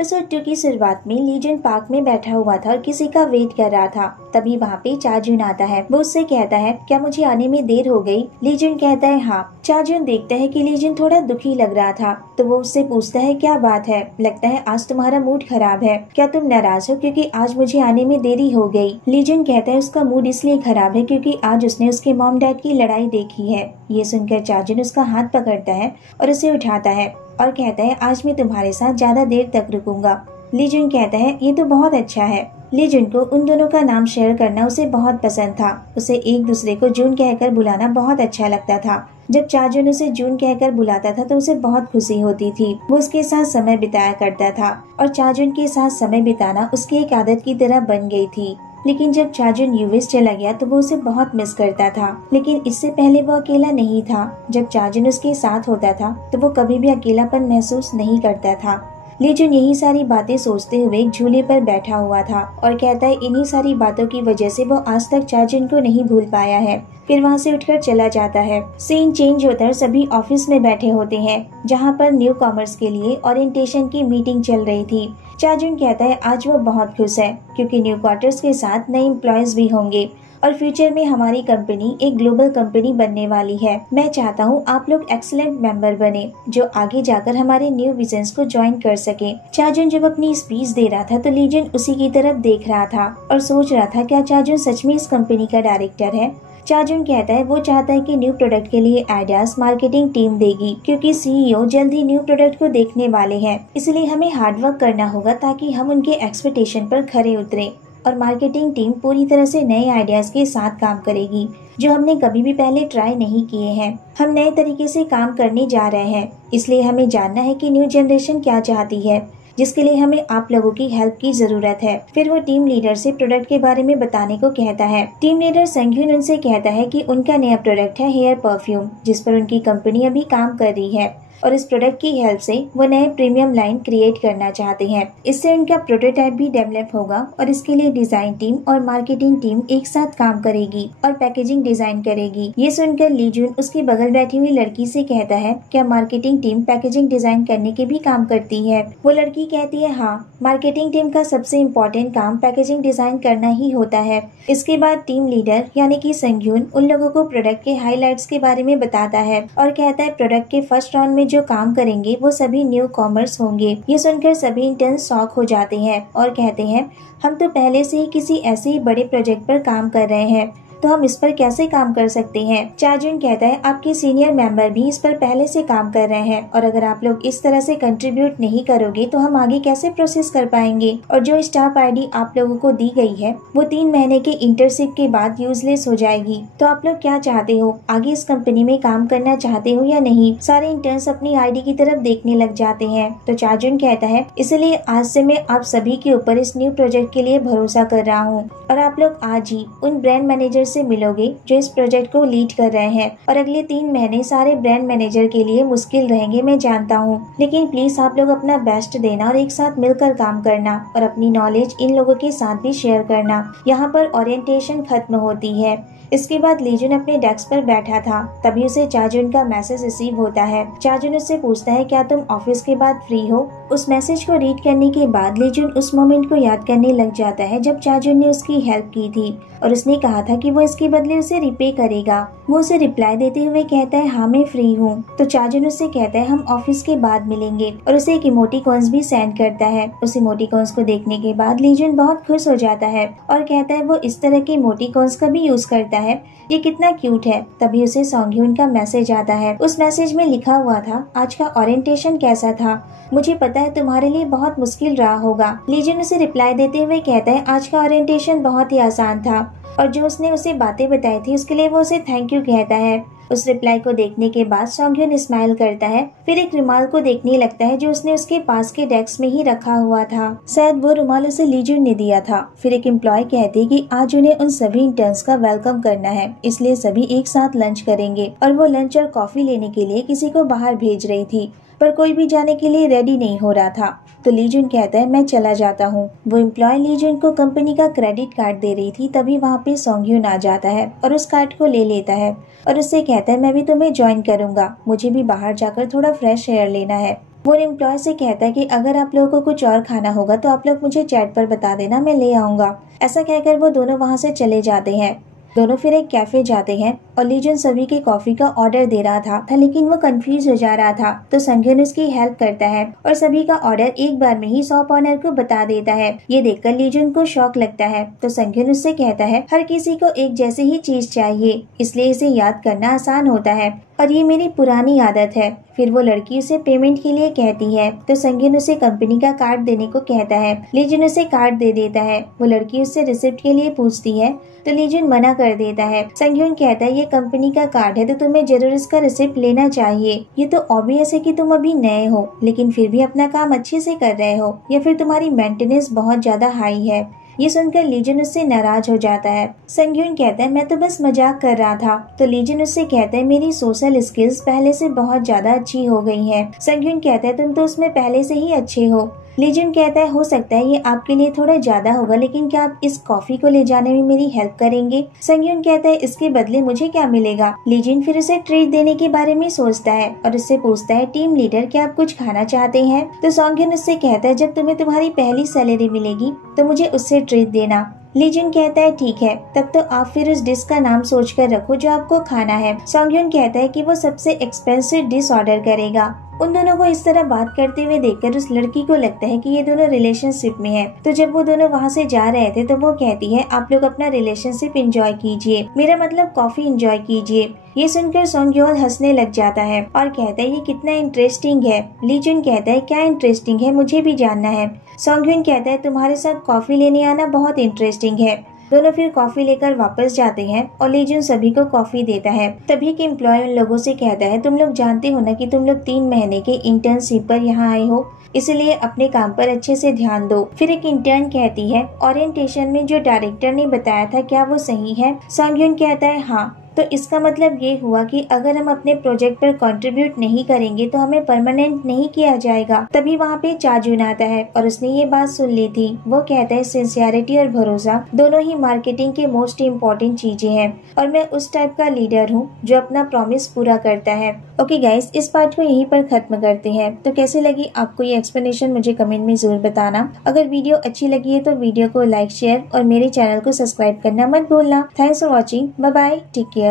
Episode 2 की शुरुआत में लीजन पार्क में बैठा हुआ था और किसी का वेट कर रहा था। तभी वहाँ पे चाजुन आता है। वो उससे कहता है, क्या मुझे आने में देर हो गई? लीजन कहता है हाँ। चाजुन देखता है कि लीजन थोड़ा दुखी लग रहा था, तो वो उससे पूछता है क्या बात है? लगता है आज तुम्हारा मूड खराब है। क्या तुम नाराज हो क्योंकि आज मुझे आने में देरी हो गई? लीजन कहता है उसका मूड इसलिए खराब है क्योंकि आज उसने उसके मॉम डैड की लड़ाई देखी है। ये सुनकर चाजुन उसका हाथ पकड़ता है और उसे उठाता है और कहता है आज मैं तुम्हारे साथ ज्यादा देर तक रुकूंगा। लीजुन कहता है ये तो बहुत अच्छा है। लीजुन को उन दोनों का नाम शेयर करना उसे बहुत पसंद था। उसे एक दूसरे को जून कहकर बुलाना बहुत अच्छा लगता था। जब चाजुन उसे जून कहकर बुलाता था तो उसे बहुत खुशी होती थी। वो उसके साथ समय बिताया करता था और चाजुन के साथ समय बिताना उसकी एक आदत की तरह बन गई थी। लेकिन जब चाजुन यूएस चला गया तो वो उसे बहुत मिस करता था। लेकिन इससे पहले वो अकेला नहीं था। जब चाजुन उसके साथ होता था तो वो कभी भी अकेलापन महसूस नहीं करता था। लीजुन यही सारी बातें सोचते हुए एक झूले पर बैठा हुआ था और कहता है इन्हीं सारी बातों की वजह से वो आज तक चाजुन को नहीं भूल पाया है। फिर वहाँ से उठकर चला जाता है। सीन चेंज होता है, सभी ऑफिस में बैठे होते हैं जहाँ पर न्यू कॉमर्स के लिए ओरिएंटेशन की मीटिंग चल रही थी। चाजुन कहता है आज वो बहुत खुश है क्योंकि न्यू क्वार्टर्स के साथ नए एम्प्लॉयज भी होंगे और फ्यूचर में हमारी कंपनी एक ग्लोबल कंपनी बनने वाली है। मैं चाहता हूँ आप लोग एक्सीलेंट मेंबर बने जो आगे जाकर हमारे न्यू विजन्स को ज्वाइन कर सके। चाजुन जब अपनी स्पीच दे रहा था तो लीजन उसी की तरफ देख रहा था और सोच रहा था क्या चाजुन सच में इस कंपनी का डायरेक्टर है। चाजुन कहता है वो चाहता है कि न्यू प्रोडक्ट के लिए आइडियाज मार्केटिंग टीम देगी क्योंकि सीईओ जल्द ही न्यू प्रोडक्ट को देखने वाले हैं। इसलिए हमें हार्डवर्क करना होगा ताकि हम उनके एक्सपेक्टेशन पर खरे उतरे और मार्केटिंग टीम पूरी तरह से नए आइडियाज के साथ काम करेगी जो हमने कभी भी पहले ट्राई नहीं किए हैं। हम नए तरीके से काम करने जा रहे हैं, इसलिए हमें जानना है कि न्यू जनरेशन क्या चाहती है, जिसके लिए हमें आप लोगों की हेल्प की जरूरत है। फिर वो टीम लीडर से प्रोडक्ट के बारे में बताने को कहता है। टीम लीडर संघ्यून उनसे कहता है कि उनका नया प्रोडक्ट है हेयर परफ्यूम, जिस पर उनकी कंपनी अभी काम कर रही है और इस प्रोडक्ट की हेल्प से वो नए प्रीमियम लाइन क्रिएट करना चाहते हैं। इससे उनका प्रोटोटाइप भी डेवलप होगा और इसके लिए डिजाइन टीम और मार्केटिंग टीम एक साथ काम करेगी और पैकेजिंग डिजाइन करेगी। ये सुनकर लीजुन उसकी बगल बैठी हुई लड़की से कहता है क्या मार्केटिंग टीम पैकेजिंग डिजाइन करने के भी काम करती है? वो लड़की कहती है हाँ, मार्केटिंग टीम का सबसे इम्पोर्टेंट काम पैकेजिंग डिजाइन करना ही होता है। इसके बाद टीम लीडर यानी कि संघ्यून उन लोगों को प्रोडक्ट के हाईलाइट्स के बारे में बताता है और कहता है प्रोडक्ट के फर्स्ट राउंड में जो काम करेंगे वो सभी न्यू कॉमर्स होंगे। ये सुनकर सभी इंटर्न्स शॉक हो जाते हैं और कहते हैं हम तो पहले से ही किसी ऐसे ही बड़े प्रोजेक्ट पर काम कर रहे हैं, तो हम इस पर कैसे काम कर सकते हैं? चाजुन कहता है आपके सीनियर मेंबर भी इस पर पहले से काम कर रहे हैं और अगर आप लोग इस तरह से कंट्रीब्यूट नहीं करोगे तो हम आगे कैसे प्रोसेस कर पाएंगे? और जो स्टाफ आईडी आप लोगों को दी गई है वो 3 महीने के इंटर्नशिप के बाद यूजलेस हो जाएगी। तो आप लोग क्या चाहते हो? आगे इस कंपनी में काम करना चाहते हो या नहीं? सारे इंटर्न्स अपनी आईडी की तरफ देखने लग जाते हैं। तो चाजुन कहता है इसलिए आज से मैं आप सभी के ऊपर इस न्यू प्रोजेक्ट के लिए भरोसा कर रहा हूँ और आप लोग आज ही उन ब्रांड मैनेजर से मिलोगे जो इस प्रोजेक्ट को लीड कर रहे हैं और अगले 3 महीने सारे ब्रांड मैनेजर के लिए मुश्किल रहेंगे, मैं जानता हूँ, लेकिन प्लीज आप लोग अपना बेस्ट देना और एक साथ मिलकर काम करना और अपनी नॉलेज इन लोगों के साथ भी शेयर करना। यहाँ पर ओरिएंटेशन खत्म होती है। इसके बाद लीजुन अपने डेस्क पर बैठा था, तभी उसे चाजुन का मैसेज रिसीव होता है। चाजुन उससे पूछता है क्या तुम ऑफिस के बाद फ्री हो? उस मैसेज को रीड करने के बाद लीजुन उस मोमेंट को याद करने लग जाता है जब चाजुन ने उसकी हेल्प की थी और उसने कहा था कि वो इसके बदले उसे रिपे करेगा। वो उसे रिप्लाई देते हुए कहता है हाँ मैं फ्री हूँ। तो चाजुन उससे कहता है हम ऑफिस के बाद मिलेंगे और उसे एक इमोटिकॉन्स भी सेंड करता है। उस इमोटिकॉन्स को देखने के बाद लीजुन बहुत खुश हो जाता है और कहता है वो इस तरह के इमोटिकॉन्स का भी यूज करता है, ये कितना क्यूट है। तभी उसे संघ्यून का मैसेज आता है। उस मैसेज में लिखा हुआ था आज का ओरिएंटेशन कैसा था? मुझे पता है तुम्हारे लिए बहुत मुश्किल रहा होगा। लीजुन उसे रिप्लाई देते हुए कहता है आज का ओरिएंटेशन बहुत ही आसान था और जो उसने उसे बातें बताई थी उसके लिए वो उसे थैंक यू कहता है। उस रिप्लाई को देखने के बाद संघ्यून स्माइल करता है, फिर एक रुमाल को देखने लगता है जो उसने उसके पास के डेस्क में ही रखा हुआ था। शायद वो रुमाल उसे लीजुन ने दिया था। फिर एक एम्प्लॉय कहती कि आज उन्हें उन सभी इंटर्न्स का वेलकम करना है, इसलिए सभी एक साथ लंच करेंगे और वो लंच और कॉफी लेने के लिए किसी को बाहर भेज रही थी, पर कोई भी जाने के लिए रेडी नहीं हो रहा था। तो लीजुन कहता है मैं चला जाता हूँ। वो एम्प्लॉय लीजुन को कंपनी का क्रेडिट कार्ड दे रही थी, तभी वहाँ पे संघ्यून आ जाता है और उस कार्ड को ले लेता है और उससे कहता है मैं भी तुम्हें ज्वाइन करूंगा, मुझे भी बाहर जाकर थोड़ा फ्रेश एयर लेना है। वो एम्प्लॉय से कहता है कि अगर आप लोगों को कुछ और खाना होगा तो आप लोग मुझे चैट पर बता देना, मैं ले आऊंगा। ऐसा कहकर वो दोनों वहाँ से चले जाते हैं। दोनों फिर एक कैफे जाते हैं और लीजन सभी के कॉफी का ऑर्डर दे रहा था लेकिन वो कंफ्यूज हो जा रहा था। तो संघन उसकी हेल्प करता है और सभी का ऑर्डर एक बार में ही शॉप ऑनर को बता देता है। ये देखकर लीजन को शॉक लगता है। तो संघन उससे कहता है हर किसी को एक जैसी ही चीज चाहिए, इसलिए इसे याद करना आसान होता है और ये मेरी पुरानी आदत है। फिर वो लड़की उसे पेमेंट के लिए कहती है तो संघन उसे कंपनी का कार्ड देने को कहता है। लीजन उसे कार्ड दे देता है। वो लड़की उससे रिसिप्ट के लिए पूछती है तो लीजन मना कर देता है। संघन कहता है ये कंपनी का कार्ड है तो तुम्हें जरूर इसका रिसिप्ट लेना चाहिए। ये तो ऑब्वियस है कि तुम अभी नए हो लेकिन फिर भी अपना काम अच्छे से कर रहे हो या फिर तुम्हारी मेंटेनेंस बहुत ज्यादा हाई है। ये सुनकर लीजन उससे नाराज हो जाता है। संघन कहता है मैं तो बस मजाक कर रहा था। तो लीजन उससे कहता है मेरी सोशल स्किल्स पहले से बहुत ज्यादा अच्छी हो गई हैं। संघन कहता है तुम तो उसमें पहले से ही अच्छे हो। लीजन कहता है हो सकता है ये आपके लिए थोड़ा ज्यादा होगा लेकिन क्या आप इस कॉफी को ले जाने में मेरी हेल्प करेंगे? संघन कहता है इसके बदले मुझे क्या मिलेगा? लीजन फिर उसे ट्रीट देने के बारे में सोचता है और उससे पूछता है टीम लीडर क्या आप कुछ खाना चाहते हैं? तो संघन उससे कहता है जब तुम्हें तुम्हारी पहली सैलरी मिलेगी तो मुझे उससे ट्रीट देना। लीजन कहता है ठीक है, तब तो आप फिर उस डिश का नाम सोचकर रखो जो आपको खाना है। संघन कहता है कि वो सबसे एक्सपेंसिव डिश ऑर्डर करेगा। उन दोनों को इस तरह बात करते हुए देखकर उस लड़की को लगता है कि ये दोनों रिलेशनशिप में है। तो जब वो दोनों वहाँ से जा रहे थे तो वो कहती है आप लोग अपना रिलेशनशिप एंजॉय कीजिए, मेरा मतलब कॉफी एंजॉय कीजिए। ये सुनकर सोंग्योल हंसने लग जाता है और कहता है ये कितना इंटरेस्टिंग है। लीजन कहता है क्या इंटरेस्टिंग है, मुझे भी जानना है। सोंग्योन कहता है तुम्हारे साथ कॉफी लेने आना बहुत इंटरेस्टिंग है। दोनों फिर कॉफी लेकर वापस जाते हैं और लीजन सभी को कॉफी देता है। तभी के एम्प्लॉय उन लोगों से कहता है तुम लोग जानते हो ना कि तुम लोग 3 महीने के इंटर्नशिप पर यहाँ आए हो, इसलिए अपने काम पर अच्छे से ध्यान दो। फिर एक इंटर्न कहती है ओरिएंटेशन में जो डायरेक्टर ने बताया था क्या वो सही है? सोंग्योन कहता है हाँ, तो इसका मतलब ये हुआ कि अगर हम अपने प्रोजेक्ट पर कंट्रीब्यूट नहीं करेंगे तो हमें परमानेंट नहीं किया जाएगा। तभी वहाँ पे चाजून आता है और उसने ये बात सुन ली थी। वो कहता है सिंसियरिटी और भरोसा दोनों ही मार्केटिंग के मोस्ट इम्पोर्टेंट चीजें हैं और मैं उस टाइप का लीडर हूँ जो अपना प्रॉमिस पूरा करता है। ओके गाइस, इस पार्ट को यहीं पर खत्म करते हैं। तो कैसे लगी आपको ये एक्सप्लेनेशन मुझे कमेंट में जरूर बताना। अगर वीडियो अच्छी लगी है तो वीडियो को लाइक शेयर और मेरे चैनल को सब्सक्राइब करना मत भूलना। Thanks for watching, bye bye, take care.